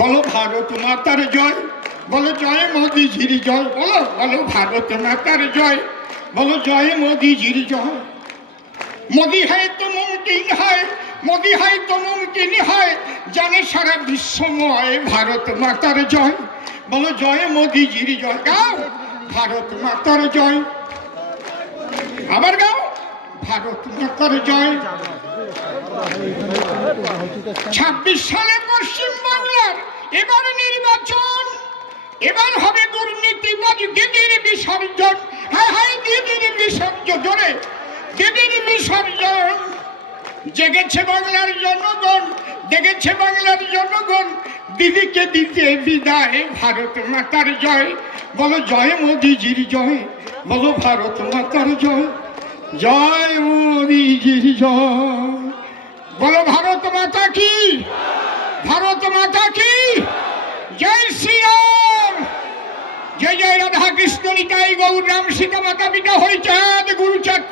বলো ভারত মাতার জয়, বলো জয় মোদিজির জয়, বলো বলো ভারত মাতার জয়, বলো জয় মোদিজির জয়। মোদি হয় তো মুমকিন হয়, মোদি হয় তো মুমকিন হয়, জানে সারা বিশ্বময় ভারত মাতার জয়, বলো জয় মোদিজির জয়, গাও, ভারত মাতার জয়। আবার গাও। ভারত মাতার জয়। ছাব্বিশ সালে পশ্চিম বাংলার এবার নির্বাচন, এবার হবে দুর্নীতিবাজ দিদির বিসর্জন। হ্যাঁ হ্যাঁ দিদির বিসর্জন দিদির বিসর্জন, জেগেছে বাংলার জনগণ, জেগেছে বাংলার জনগণ। দিদিকে দিতে বিদায় ভারত মাতার জয়। বলো জয় মোদিজির জয়, বলো ভারত মাতার জয়। জয় মোদিজির জয়। বলো, ভারত মাতা কি? ভারত মাতা কি? জয় শ্রীরাম। জয় জয় রাধা কৃষ্ণ নিতাই গৌর রাম সীতা মাতা পিতা হরিচাঁদ, গুরু চাট্ট